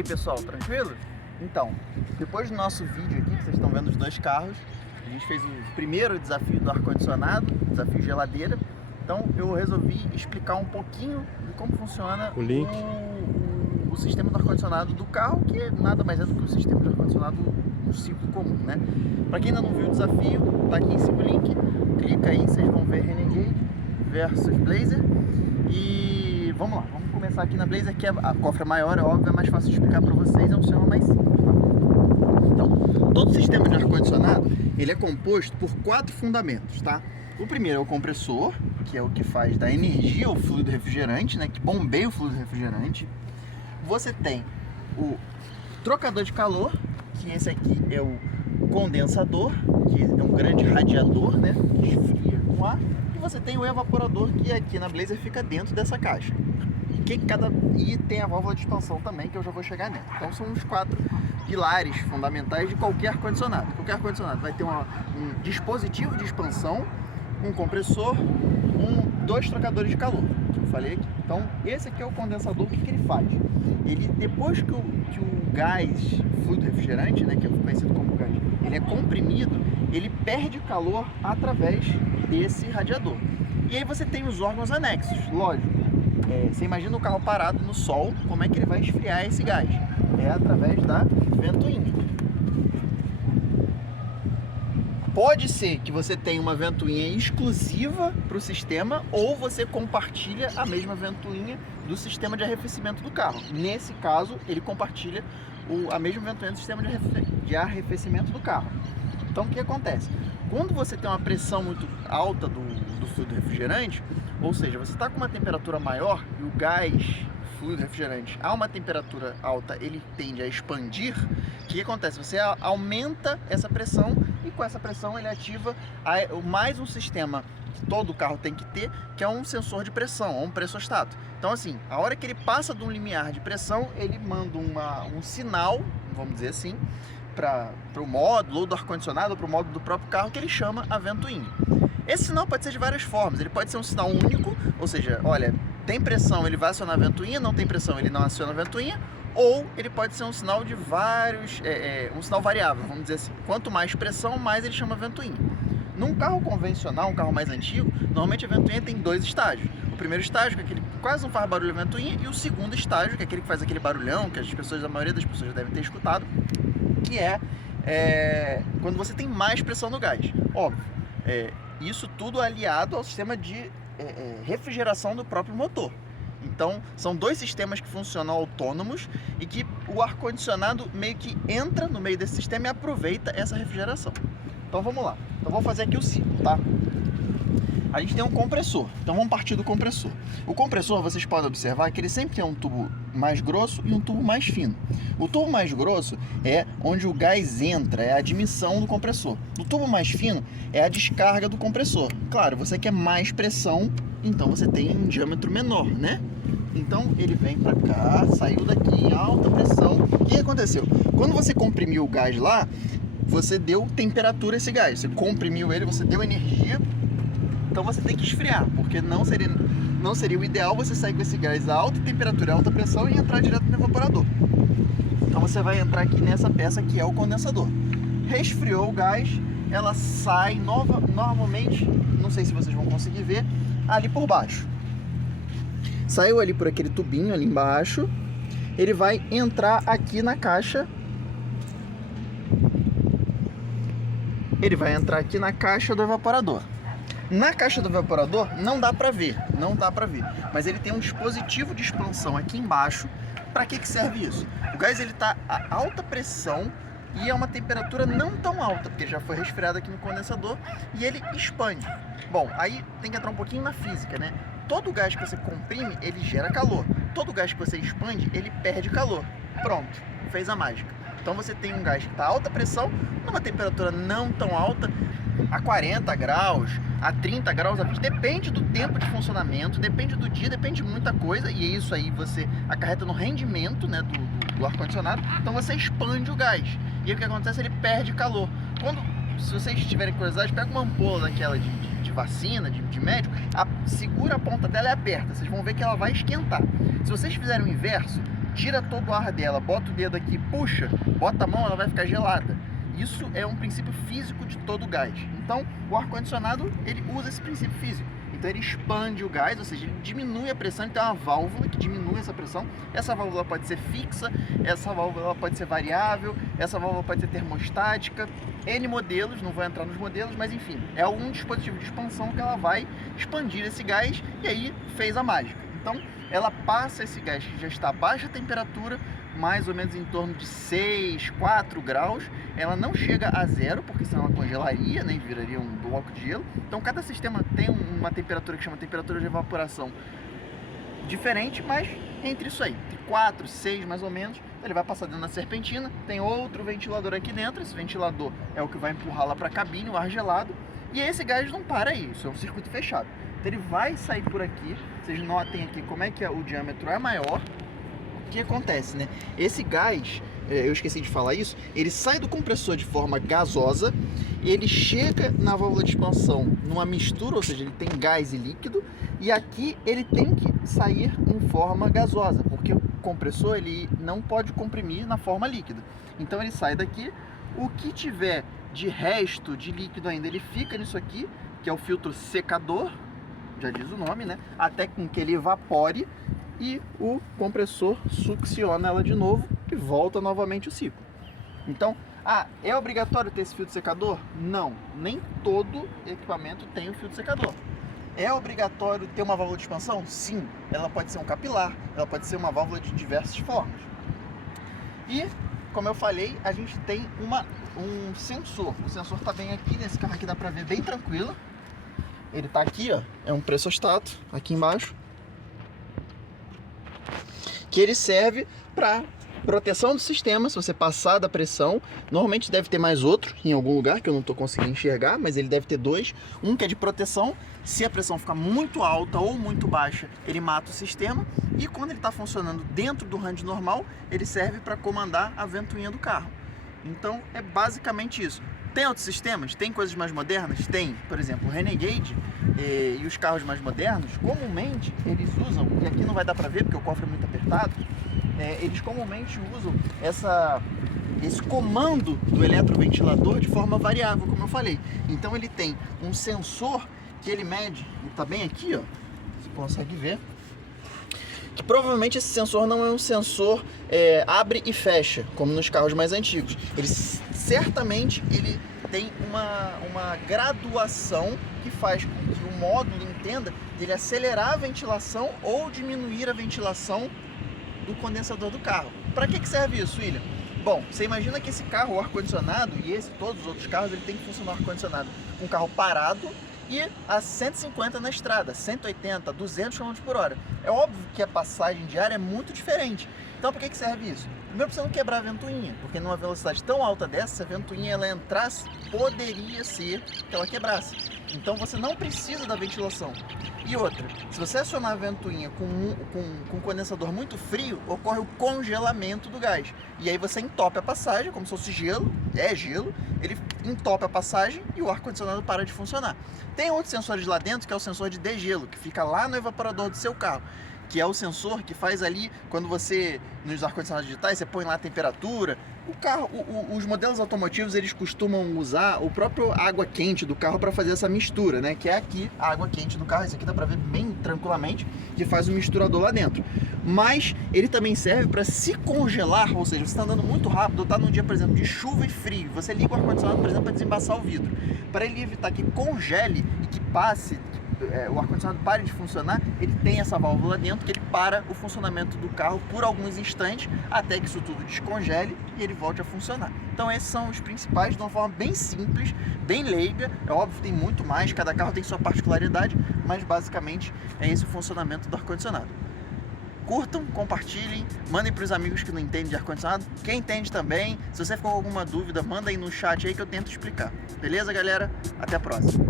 aí pessoal, tranquilo? Então, depois do nosso vídeo aqui, que vocês estão vendo os dois carros, a gente fez o primeiro desafio do ar-condicionado, desafio geladeira. Então eu resolvi explicar um pouquinho de como funciona o sistema do ar-condicionado do carro, que nada mais é do que o sistema de ar-condicionado do ciclo comum, né? Para quem ainda não viu o desafio, tá aqui em cima o link, clica aí, vocês vão ver Renegade versus Blazer. E vamos lá, vamos começar aqui na Blazer, que a cofre é maior, é óbvio, é mais fácil de explicar para vocês, é um sistema mais simples, tá? Então, todo sistema de ar-condicionado, ele é composto por 4 fundamentos, tá? O primeiro é o compressor, que é o que faz da energia ao fluido refrigerante, né? Que bombeia o fluido refrigerante. Você tem o trocador de calor, que esse aqui é o condensador, que é um grande radiador, né? Que esfria com ar. E você tem o evaporador, que aqui na Blazer fica dentro dessa caixa. E tem a válvula de expansão também, que eu já vou chegar nela. Então são os 4 pilares fundamentais de qualquer ar-condicionado. Qualquer ar-condicionado vai ter um dispositivo de expansão, um compressor, 2 trocadores de calor, que eu falei aqui. Então esse aqui é o condensador. O que ele faz? Ele, depois que o gás, fluido refrigerante, né, que é conhecido como gás, ele é comprimido, ele perde calor através desse radiador. E aí você tem os órgãos anexos, lógico. Você imagina o carro parado no sol, como é que ele vai esfriar esse gás? É através da ventoinha. Pode ser que você tenha uma ventoinha exclusiva para o sistema, ou você compartilha a mesma ventoinha do sistema de arrefecimento do carro. Nesse caso, ele compartilha a mesma ventoinha do sistema de arrefecimento do carro. Então o que acontece? Quando você tem uma pressão muito alta do fluido refrigerante, ou seja, você está com uma temperatura maior e o gás fluido refrigerante a uma temperatura alta, ele tende a expandir. O que acontece? Você aumenta essa pressão e com essa pressão ele ativa mais um sistema que todo carro tem que ter, que é um sensor de pressão, um pressostato. Então assim, a hora que ele passa de um limiar de pressão, ele manda um sinal, vamos dizer assim, para o módulo ou do ar-condicionado ou para o módulo do próprio carro, que ele chama a ventoinha. Esse sinal pode ser de várias formas. Ele pode ser um sinal único, ou seja, olha, tem pressão, ele vai acionar a ventoinha, não tem pressão, ele não aciona a ventoinha. Ou ele pode ser um sinal de vários, um sinal variável, vamos dizer assim. Quanto mais pressão, mais ele chama a ventoinha. Num carro convencional, um carro mais antigo, normalmente a ventoinha tem 2 estágios. O primeiro estágio, que é aquele que quase não faz barulho a ventoinha, e o segundo estágio, que é aquele que faz aquele barulhão, que a maioria das pessoas já devem ter escutado, que é quando você tem mais pressão no gás. Óbvio, isso tudo aliado ao sistema de refrigeração do próprio motor. Então, são 2 sistemas que funcionam autônomos e que o ar-condicionado meio que entra no meio desse sistema e aproveita essa refrigeração. Então, vamos lá. Então, vou fazer aqui o ciclo, tá? A gente tem um compressor, então vamos partir do compressor. O compressor, vocês podem observar que ele sempre tem um tubo mais grosso e um tubo mais fino. O tubo mais grosso é onde o gás entra, é a admissão do compressor. O tubo mais fino é a descarga do compressor. Claro, você quer mais pressão, então você tem um diâmetro menor, né? Então ele vem para cá, saiu daqui em alta pressão. O que aconteceu? Quando você comprimiu o gás lá, você deu temperatura a esse gás. Você comprimiu ele, você deu energia. Então você tem que esfriar, porque não seria o ideal você sair com esse gás a alta temperatura, alta pressão e entrar direto no evaporador. Então você vai entrar aqui nessa peça que é o condensador. Resfriou o gás, ela sai normalmente, não sei se vocês vão conseguir ver, ali por baixo. Saiu ali por aquele tubinho ali embaixo, ele vai entrar aqui na caixa. Ele vai entrar aqui na caixa do evaporador. Na caixa do evaporador não dá para ver, mas ele tem um dispositivo de expansão aqui embaixo. Para que serve isso? O gás ele está a alta pressão e é uma temperatura não tão alta, porque ele já foi resfriado aqui no condensador, e ele expande. Bom, aí tem que entrar um pouquinho na física, né? Todo gás que você comprime, ele gera calor. Todo gás que você expande, ele perde calor. Pronto, fez a mágica. Então você tem um gás que está a alta pressão, numa temperatura não tão alta, a 40 graus, a 30 graus, depende do tempo de funcionamento, depende do dia, depende de muita coisa, e isso aí você acarreta no rendimento, né, do ar-condicionado. Então você expande o gás, e aí o que acontece? Ele perde calor. Se vocês tiverem curiosidade, pega uma ampola daquela de vacina, de médico, segura a ponta dela e aperta, vocês vão ver que ela vai esquentar. Se vocês fizerem o inverso, tira todo o ar dela, bota o dedo aqui, puxa, bota a mão, ela vai ficar gelada. Isso é um princípio físico de todo o gás. Então, o ar-condicionado, ele usa esse princípio físico. Então ele expande o gás, ou seja, ele diminui a pressão, ele tem uma válvula que diminui essa pressão. Essa válvula pode ser fixa, essa válvula pode ser variável, essa válvula pode ser termostática. N modelos, não vou entrar nos modelos, mas enfim, é algum dispositivo de expansão que ela vai expandir esse gás e aí fez a mágica. Então ela passa esse gás que já está a baixa temperatura, mais ou menos em torno de 6, 4 graus, ela não chega a zero, porque senão ela congelaria, né, e viraria um bloco de gelo. Então cada sistema tem uma temperatura que chama temperatura de evaporação diferente, mas entre isso aí, entre 4, 6 mais ou menos, ele vai passar dentro da serpentina, tem outro ventilador aqui dentro, esse ventilador é o que vai empurrar lá para a cabine, o ar gelado, e esse gás não para aí, isso é um circuito fechado. Então ele vai sair por aqui, vocês notem aqui como é que o diâmetro é maior. O que acontece, né? Esse gás, eu esqueci de falar isso, ele sai do compressor de forma gasosa, ele chega na válvula de expansão numa mistura, ou seja, ele tem gás e líquido, e aqui ele tem que sair em forma gasosa, porque o compressor ele não pode comprimir na forma líquida. Então ele sai daqui, o que tiver de resto de líquido ainda, ele fica nisso aqui, que é o filtro secador, já diz o nome, né? Até com que ele evapore, e o compressor succiona ela de novo e volta novamente o ciclo. Então, é obrigatório ter esse filtro secador? Não, nem todo equipamento tem o filtro secador. É obrigatório ter uma válvula de expansão? Sim, ela pode ser um capilar, ela pode ser uma válvula de diversas formas. E, como eu falei, a gente tem um sensor. O sensor está bem aqui, nesse carro aqui dá para ver bem tranquilo. Ele está aqui, ó, é um pressostato aqui embaixo, que ele serve para proteção do sistema. Se você passar da pressão, normalmente deve ter mais outro em algum lugar que eu não estou conseguindo enxergar, mas ele deve ter dois. Um que é de proteção, se a pressão ficar muito alta ou muito baixa, ele mata o sistema. E quando ele está funcionando dentro do range normal, ele serve para comandar a ventoinha do carro. Então é basicamente isso. Tem outros sistemas? Tem coisas mais modernas? Tem. Por exemplo, o Renegade e os carros mais modernos, comumente eles usam, e aqui não vai dar para ver porque o cofre é muito apertado, eles comumente usam esse comando do eletroventilador de forma variável, como eu falei. Então ele tem um sensor que ele mede, está bem aqui, ó, você consegue ver, que provavelmente esse sensor não é um sensor abre e fecha, como nos carros mais antigos. Certamente ele tem uma graduação que faz com que o módulo entenda dele acelerar a ventilação ou diminuir a ventilação do condensador do carro. Para que serve isso, William? Bom, você imagina que esse carro, o ar-condicionado, e todos os outros carros, ele tem que funcionar ar-condicionado com um carro parado e a 150 na estrada, 180, 200 km por hora. É óbvio que a passagem diária é muito diferente. Então, para que serve isso? Primeiro, para você não quebrar a ventoinha, porque numa velocidade tão alta dessa, se a ventoinha ela entrasse, poderia ser que ela quebrasse. Então, você não precisa da ventilação. E outra, se você acionar a ventoinha com um condensador muito frio, ocorre o congelamento do gás. E aí você entope a passagem, como se fosse gelo, gelo, ele entope a passagem e o ar-condicionado para de funcionar. Tem outros sensores lá dentro, que é o sensor de degelo, que fica lá no evaporador do seu carro, que é o sensor que faz ali, quando você, nos ar-condicionados digitais, você põe lá a temperatura. O carro, os modelos automotivos, eles costumam usar o próprio água quente do carro para fazer essa mistura, né? Que é aqui a água quente do carro, isso aqui dá para ver bem tranquilamente, que faz um misturador lá dentro. Mas ele também serve para se congelar, ou seja, você está andando muito rápido, ou está num dia, por exemplo, de chuva e frio, você liga o ar-condicionado, por exemplo, para desembaçar o vidro. Para ele evitar que congele e que passe, o ar-condicionado pare de funcionar, ele tem essa válvula dentro que ele para o funcionamento do carro por alguns instantes até que isso tudo descongele e ele volte a funcionar. Então esses são os principais, de uma forma bem simples, bem leiga. É óbvio que tem muito mais, cada carro tem sua particularidade, mas basicamente é esse o funcionamento do ar-condicionado. Curtam, compartilhem, mandem para os amigos que não entendem de ar-condicionado. Quem entende também, se você ficou com alguma dúvida, manda aí no chat aí que eu tento explicar. Beleza, galera? Até a próxima.